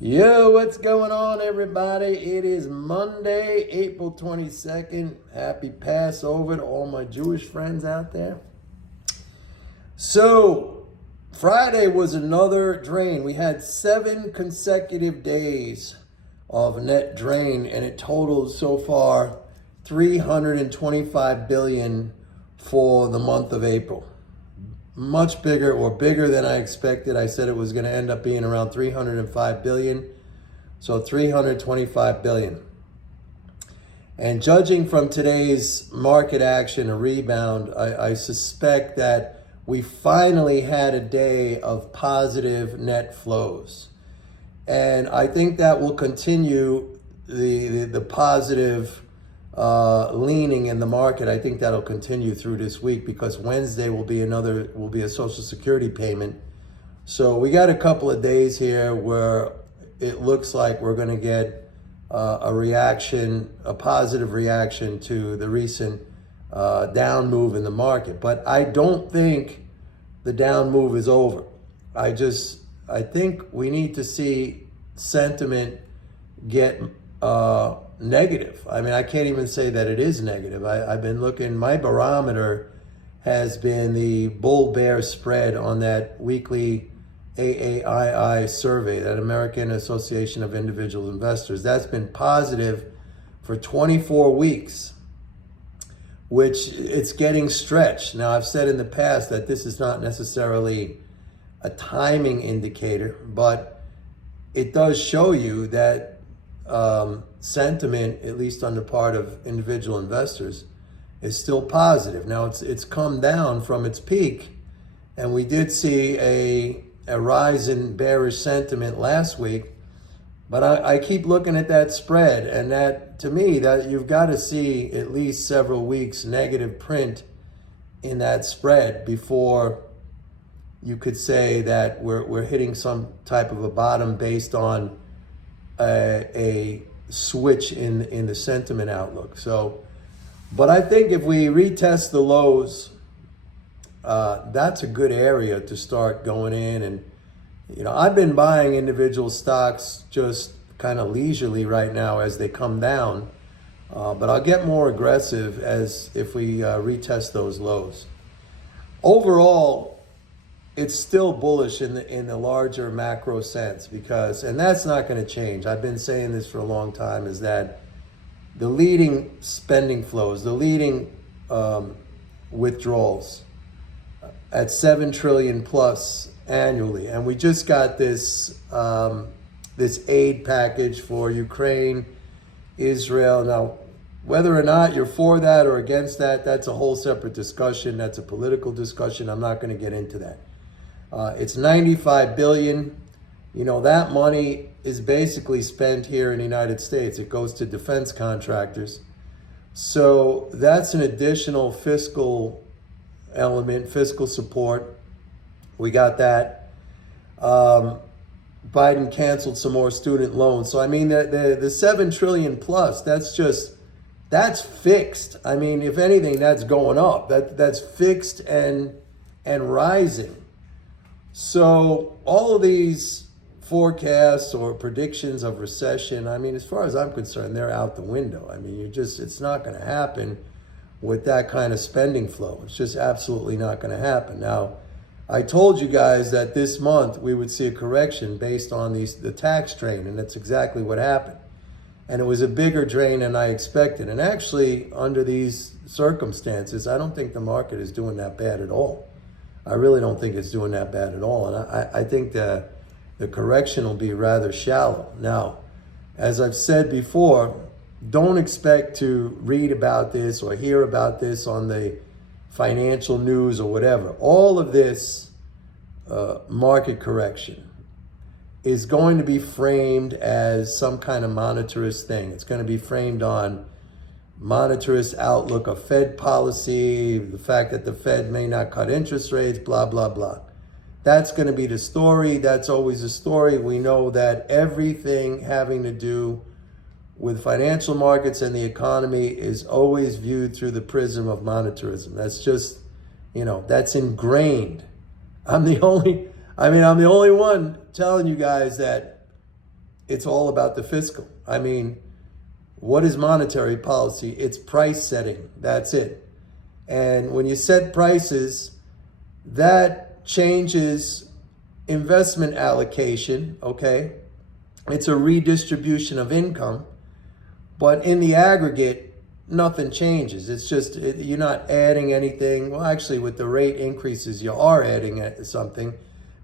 Yo, what's going on, everybody? It is Monday, April 22nd. Happy Passover to all my Jewish friends out there. So, Friday was another drain. We had 7 consecutive days of net drain, and it totaled so far $325 billion for the month of April. Much bigger, or bigger than I expected. I said it was going to end up being around 305 billion. So 325 billion. And judging from today's market action, a rebound, I suspect that we finally had a day of positive net flows. And I think that will continue the positive leaning in the market. I think that'll continue through this week because Wednesday will be a Social Security payment. So we got a couple of days here where it looks like we're going to get a positive reaction to the recent down move in the market. But I don't think the down move is over. I think we need to see sentiment get negative. I mean, I can't even say that it is negative. I've been looking, my barometer has been the bull-bear spread on that weekly AAII survey, that American Association of Individual Investors. That's been positive for 24 weeks, which it's getting stretched. Now, I've said in the past that this is not necessarily a timing indicator, but it does show you that sentiment, at least on the part of individual investors, is still positive. Now it's come down from its peak, and we did see a rise in bearish sentiment last week. But I keep looking at that spread, and that, to me, that you've got to see at least several weeks negative print in that spread before you could say that we're hitting some type of a bottom based on a switch in the sentiment outlook. So, but I think if we retest the lows, that's a good area to start going in. And, you know, I've been buying individual stocks just kind of leisurely right now as they come down. But I'll get more aggressive if we retest those lows. Overall, it's still bullish in the larger macro sense because, and that's not going to change. I've been saying this for a long time, is that the leading spending flows, the leading withdrawals at 7 trillion plus annually. And we just got this aid package for Ukraine, Israel. Now, whether or not you're for that or against that, that's a whole separate discussion. That's a political discussion. I'm not going to get into that. It's 95 billion. You know, that money is basically spent here in the United States. It goes to defense contractors. So that's an additional fiscal element, fiscal support. We got that. Biden canceled some more student loans. So, I mean, the 7 trillion plus, that's fixed. I mean, if anything, that's going up. That's fixed and rising. So all of these forecasts or predictions of recession, I mean, as far as I'm concerned, they're out the window. I mean, it's not going to happen with that kind of spending flow. It's just absolutely not going to happen. Now, I told you guys that this month we would see a correction based on the tax drain, and that's exactly what happened. And it was a bigger drain than I expected. And actually, under these circumstances, I don't think the market is doing that bad at all. I really don't think it's doing that bad at all. And I think the correction will be rather shallow. Now, as I've said before, don't expect to read about this or hear about this on the financial news or whatever. All of this market correction is going to be framed as some kind of monetarist thing. It's going to be framed on monetarist outlook of Fed policy, the fact that the Fed may not cut interest rates, blah, blah, blah. That's going to be the story. That's always the story. We know that everything having to do with financial markets and the economy is always viewed through the prism of monetarism. That's just, that's ingrained. I'm the only one telling you guys that it's all about the fiscal. I mean, what is monetary policy? It's price setting. That's it. And when you set prices, that changes investment allocation, okay? It's a redistribution of income, but in the aggregate, nothing changes. It's just, you're not adding anything. Well, actually, with the rate increases, you are adding something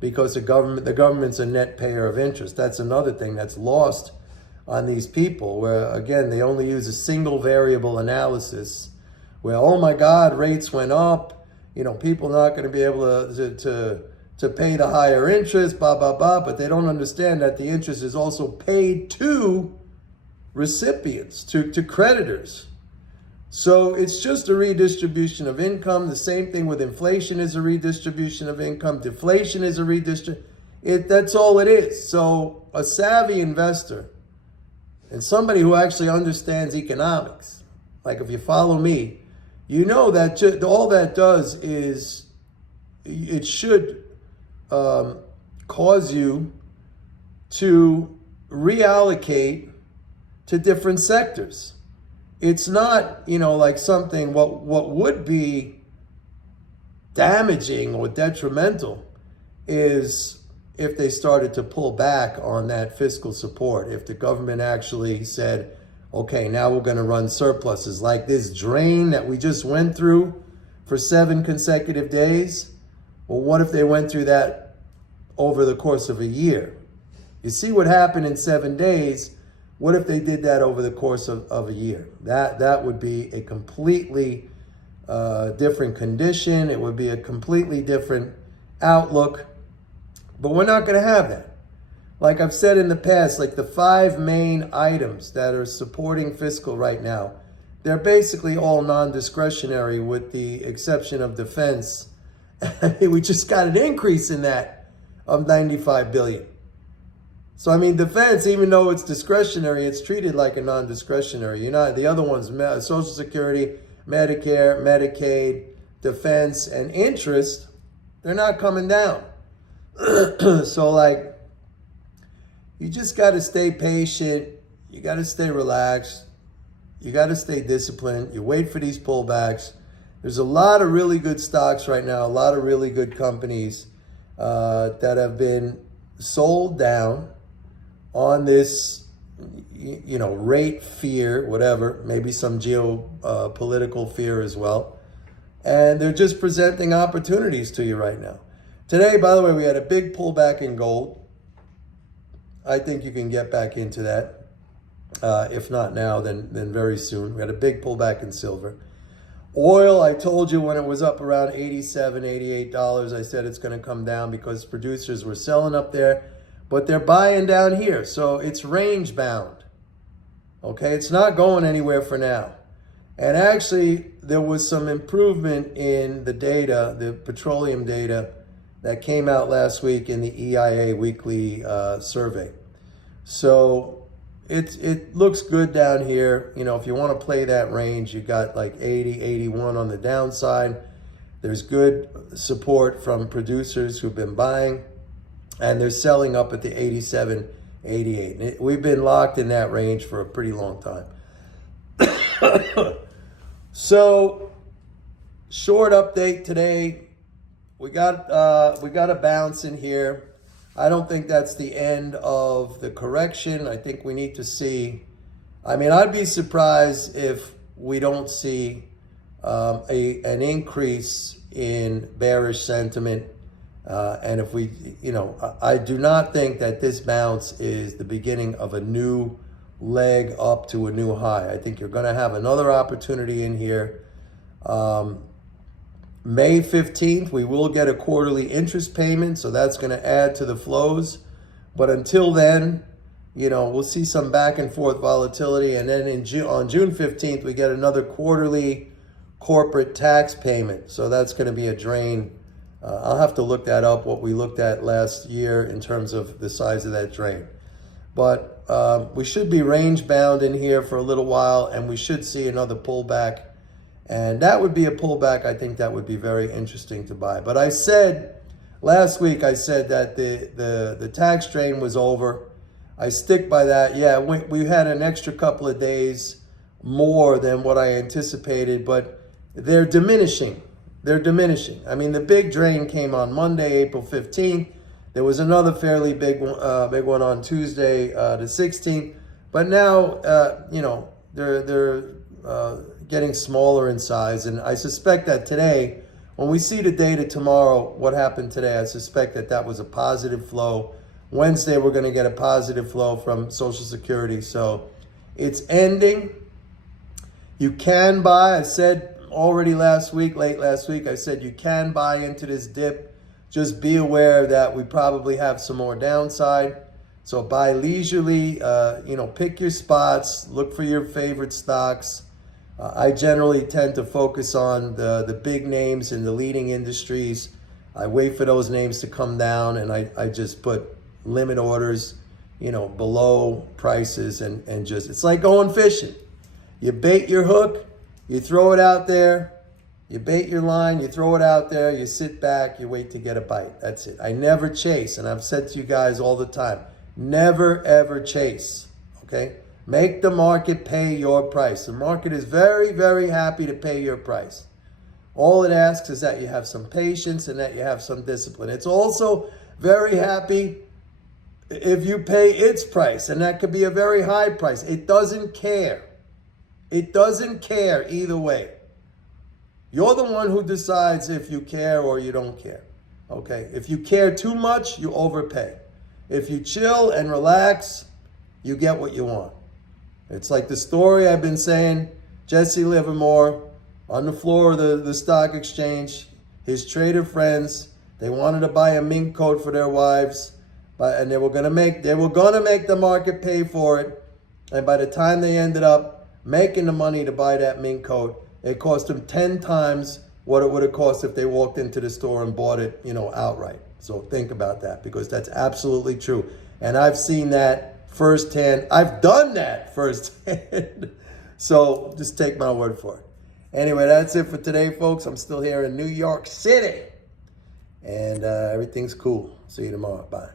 because the government's a net payer of interest. That's another thing that's lost on these people, where, again, they only use a single variable analysis where, oh my God, rates went up, people not going to be able to pay the higher interest, blah, blah, blah, but they don't understand that the interest is also paid to recipients, to creditors. So it's just a redistribution of income. The same thing with inflation is a redistribution of income. Deflation is a redistribution. That's all it is. So a savvy investor and somebody who actually understands economics, like if you follow me, you know that all that does is it should cause you to reallocate to different sectors. It's not, like something, what would be damaging or detrimental is if they started to pull back on that fiscal support. If the government actually said, okay, now we're going to run surpluses like this drain that we just went through for 7 consecutive days. Well, what if they went through that over the course of a year? You see what happened in 7 days. What if they did that over the course of a year? That would be a completely different condition. It would be a completely different outlook. But we're not going to have that. Like I've said in the past, like the 5 main items that are supporting fiscal right now, they're basically all non-discretionary with the exception of defense. We just got an increase in that of $95 billion. So, I mean, defense, even though it's discretionary, it's treated like a non-discretionary. The other ones, Social Security, Medicare, Medicaid, defense, and interest, they're not coming down. So, you just got to stay patient. You got to stay relaxed. You got to stay disciplined. You wait for these pullbacks. There's a lot of really good stocks right now, a lot of really good companies that have been sold down on this, rate fear, whatever, maybe some geopolitical fear as well. And they're just presenting opportunities to you right now. Today, by the way, we had a big pullback in gold. I think you can get back into that. If not now, then very soon. We had a big pullback in silver. Oil, I told you when it was up around $87, $88, I said it's going to come down because producers were selling up there, but they're buying down here. So it's range bound. Okay, it's not going anywhere for now. And actually, there was some improvement in the data, the petroleum data that came out last week in the EIA weekly survey. So it looks good down here. If you want to play that range, you got like 80, 81 on the downside. There's good support from producers who've been buying, and they're selling up at the 87, 88. We've been locked in that range for a pretty long time. So, short update today. We got a bounce in here. I don't think that's the end of the correction. I think we need to see. I'd be surprised if we don't see an increase in bearish sentiment. And if we, I do not think that this bounce is the beginning of a new leg up to a new high. I think you're going to have another opportunity in here. May 15th, we will get a quarterly interest payment, so that's going to add to the flows. But until then, we'll see some back and forth volatility. And then on June 15th, we get another quarterly corporate tax payment. So that's going to be a drain. I'll have to look that up, what we looked at last year in terms of the size of that drain. But we should be range bound in here for a little while, and we should see another pullback. And that would be a pullback. I think that would be very interesting to buy. But I said last week, that the tax drain was over. I stick by that. Yeah, we had an extra couple of days more than what I anticipated, but they're diminishing. They're diminishing. I mean, the big drain came on Monday, April 15th. There was another fairly big one on Tuesday, the 16th. But now, they're getting smaller in size, and I suspect that today, when we see the data tomorrow, what happened today, I suspect that was a positive flow. Wednesday, we're going to get a positive flow from Social Security. So it's ending. You can buy. I said already late last week, I said you can buy into this dip. Just be aware that we probably have some more downside. So buy leisurely, pick your spots, look for your favorite stocks. I generally tend to focus on the big names in the leading industries. I wait for those names to come down, and I just put limit orders, below prices, and just, it's like going fishing. You bait your hook, you throw it out there, you bait your line, you throw it out there, you sit back, you wait to get a bite. That's it. I never chase, and I've said to you guys all the time, never ever chase, okay? Make the market pay your price. The market is very, very happy to pay your price. All it asks is that you have some patience and that you have some discipline. It's also very happy if you pay its price, and that could be a very high price. It doesn't care. It doesn't care either way. You're the one who decides if you care or you don't care, okay? If you care too much, you overpay. If you chill and relax, you get what you want. It's like the story I've been saying, Jesse Livermore on the floor of the stock exchange, his trader friends, they wanted to buy a mink coat for their wives, and they were gonna make the market pay for it. And by the time they ended up making the money to buy that mink coat, it cost them 10 times what it would have cost if they walked into the store and bought it, outright. So think about that, because that's absolutely true. And I've seen that firsthand. I've done that firsthand. So just take my word for it. Anyway, that's it for today, folks. I'm still here in New York City. And everything's cool. See you tomorrow. Bye.